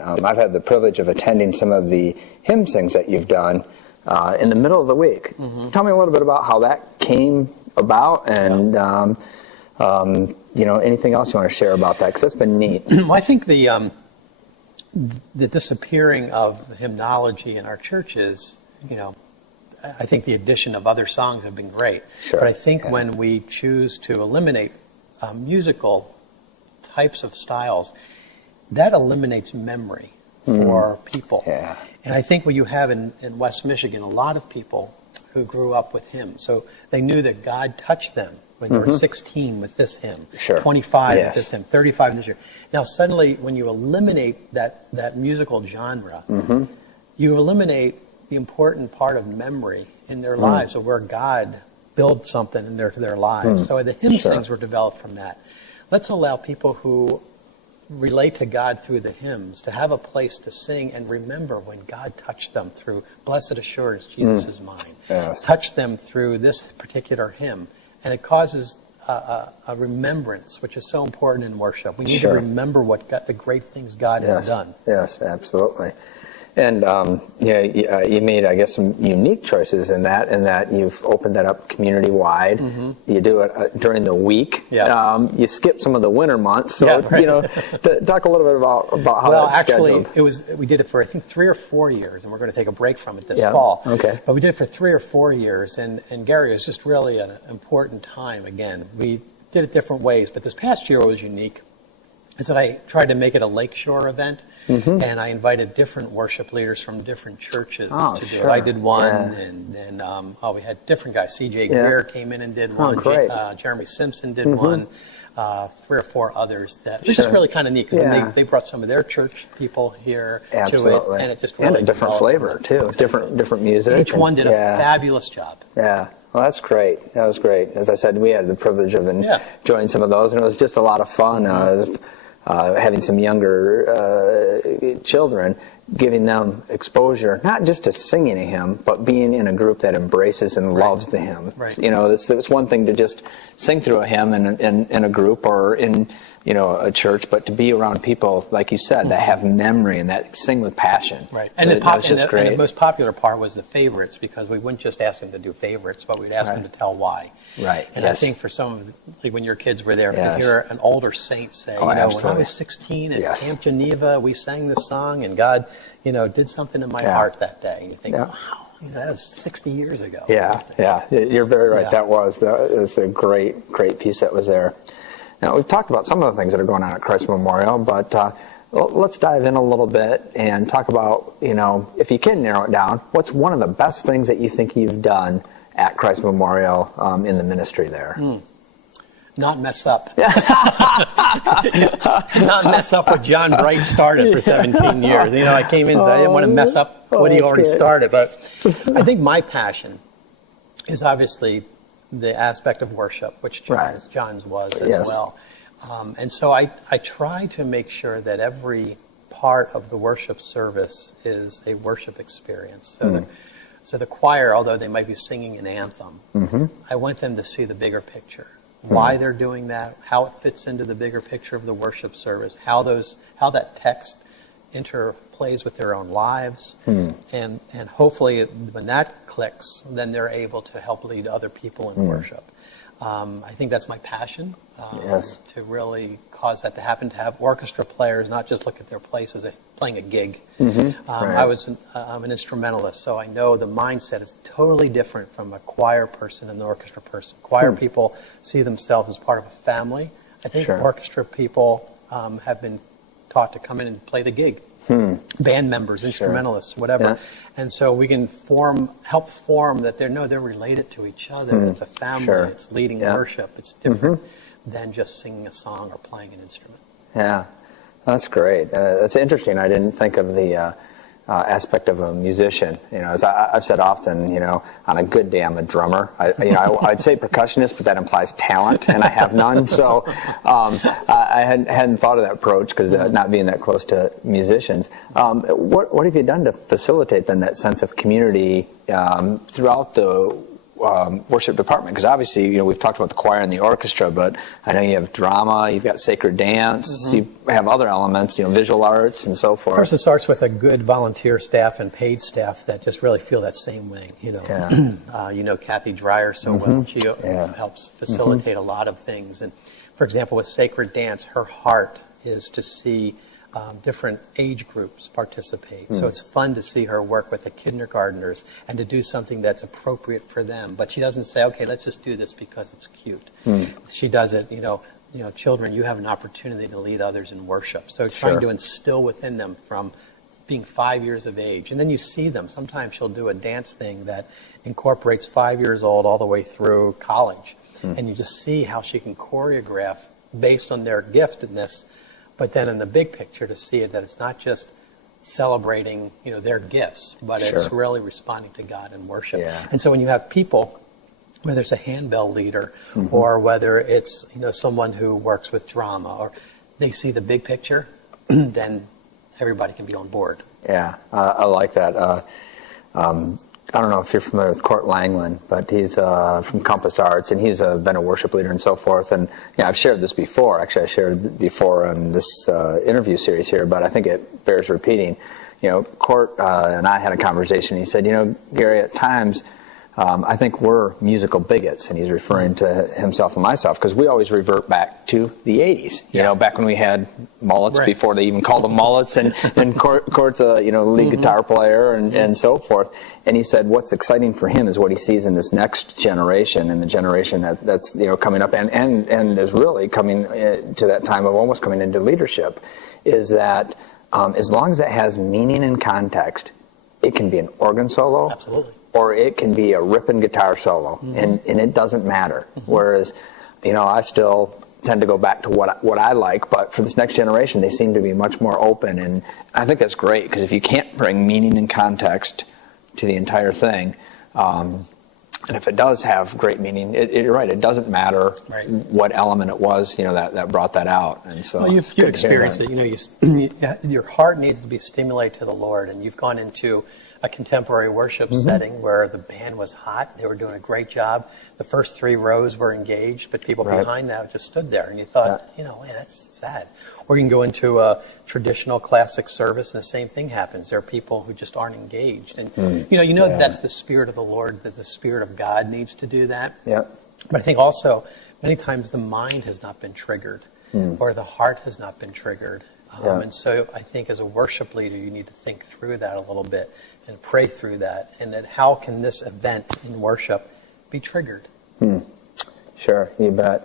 I've had the privilege of attending some of the hymn sings that you've done in the middle of the week. Tell me a little bit about how that came about, and anything else you want to share about that, because that's been neat. Well, I think the disappearing of hymnology in our churches, I think the addition of other songs have been great. Sure. But I think when we choose to eliminate musical types of styles, that eliminates memory for people. Yeah. And I think what you have in West Michigan, a lot of people who grew up with hymns, so they knew that God touched them when they were 16 with this hymn, Sure. 25 Yes. with this hymn, 35 this year. Now suddenly, when you eliminate that musical genre, you eliminate the important part of memory in their lives, of where God built something in their lives. So the hymn Sure. sings were developed from that. Let's allow people who relate to God through the hymns to have a place to sing and remember when God touched them through Blessed Assurance, Jesus is mine. Yes. Touched them through this particular hymn. And it causes a remembrance, which is so important in worship. We need Sure. to remember the great things God has done. Yes, absolutely. And you made, I guess, some unique choices in that you've opened that up community-wide. You do it during the week. Yeah. You skip some of the winter months. So, Yeah, right. talk a little bit about how that's scheduled. We did it for, I think, 3 or 4 years, and we're going to take a break from it this Yeah, fall. okay. But we did it for 3 or 4 years, and Gary, it was just really an important time again. We did it different ways, but this past year was unique. Is that I tried to make it a lakeshore event, and I invited different worship leaders from different churches to do it. I did one, and then we had different guys. C.J. Greer came in and did one. Great. Jeremy Simpson did one. 3 or 4 others. That was just really kind of neat, because they brought some of their church people here to it, and it just really a different flavor too. Different music. Each one did a fabulous job. Yeah. Well, that's great. That was great. As I said, we had the privilege of enjoying some of those, and it was just a lot of fun. Having some younger children, giving them exposure, not just to singing a hymn, but being in a group that embraces and loves the hymn. Right. It's one thing to just sing through a hymn in a group or in a church, but to be around people, like you said, that have memory and that sing with passion. Right. And the most popular part was the favorites, because we wouldn't just ask them to do favorites, but we'd ask them to tell why. Right. And I think for some, like when your kids were there, to hear an older saint say, when I was 16 at Camp Geneva, we sang this song, and God, did something in my heart that day. And you think, wow, that was 60 years ago. Yeah. You're very right. Yeah. That was a great piece that was there. Now, we've talked about some of the things that are going on at Christ Memorial, but let's dive in a little bit and talk about, if you can narrow it down, what's one of the best things that you think you've done at Christ Memorial in the ministry there? Not mess up. Not mess up what John Bright started for 17 years. I came in and said I didn't want to mess up what he already started. But I think my passion is obviously the aspect of worship, which John's was as well. And so I try to make sure that every part of the worship service is a worship experience. So the choir, although they might be singing an anthem, I want them to see the bigger picture. Why they're doing that, how it fits into the bigger picture of the worship service, how that text interplays with their own lives, and hopefully when that clicks, then they're able to help lead other people in worship. I think that's my passion, to really cause that to happen, to have orchestra players not just look at their place as playing a gig. I'm an instrumentalist, so I know the mindset is totally different from a choir person and an orchestra person. Choir people see themselves as part of a family. I think orchestra people have been taught to come in and play the gig. Band members, instrumentalists, whatever. And so we can help form that they're related to each other. It's a family. It's leading worship. It's different than just singing a song or playing an instrument. Yeah, that's great. That's interesting. I didn't think of the aspect of a musician. As I've said often, on a good day I'm a drummer. I'd say percussionist, but that implies talent, and I have none. So I hadn't thought of that approach, because not being that close to musicians. What have you done to facilitate then that sense of community throughout the worship department? Because obviously, we've talked about the choir and the orchestra, but I know you have drama, you've got sacred dance, you have other elements, visual arts and so forth. Of course, it starts with a good volunteer staff and paid staff that just really feel that same way. Kathy Dreyer so well. She helps facilitate a lot of things. And for example, with sacred dance, her heart is to see different age groups participate. So it's fun to see her work with the kindergartners and to do something that's appropriate for them. But she doesn't say, okay, let's just do this because it's cute. She does it, children, you have an opportunity to lead others in worship. So trying to instill within them from being 5 years of age. And then you see them. Sometimes she'll do a dance thing that incorporates 5 years old all the way through college. And you just see how she can choreograph based on their giftedness, but then in the big picture to see it that it's not just celebrating their gifts, but it's really responding to God in worship. And so when you have people, whether it's a handbell leader or whether it's someone who works with drama, or they see the big picture, then everybody can be on board. I like that. I don't know if you're familiar with Court Langland, but he's from Compass Arts, and he's been a worship leader and so forth. And I've shared this before. Actually, I shared it before on this interview series here, but I think it bears repeating. Court and I had a conversation. He said, Gary, at times I think we're musical bigots, and he's referring to himself and myself, because we always revert back to the 80s, back when we had mullets before they even called them mullets, and Court's a lead guitar player and so forth. And he said what's exciting for him is what he sees in this next generation, and the generation that's coming up and is really coming to that time of almost coming into leadership, is that as long as it has meaning and context, it can be an organ solo. Absolutely. Or it can be a ripping guitar solo, and it doesn't matter. Whereas, I still tend to go back to what I like, but for this next generation, they seem to be much more open, and I think that's great, because if you can't bring meaning and context to the entire thing, and if it does have great meaning, you're right, it doesn't matter what element it was, that brought that out. And so you experience it. Your heart needs to be stimulated to the Lord, and you've gone into a contemporary worship setting where the band was hot. They were doing a great job. The first 3 rows were engaged, but people behind that just stood there. And you thought, man, that's sad. Or you can go into a traditional classic service and the same thing happens. There are people who just aren't engaged. And, that's the Spirit of the Lord, that the Spirit of God needs to do that. But I think also many times the mind has not been triggered or the heart has not been triggered. And so I think as a worship leader, you need to think through that a little bit and pray through that. And then how can this event in worship be triggered? Sure, you bet.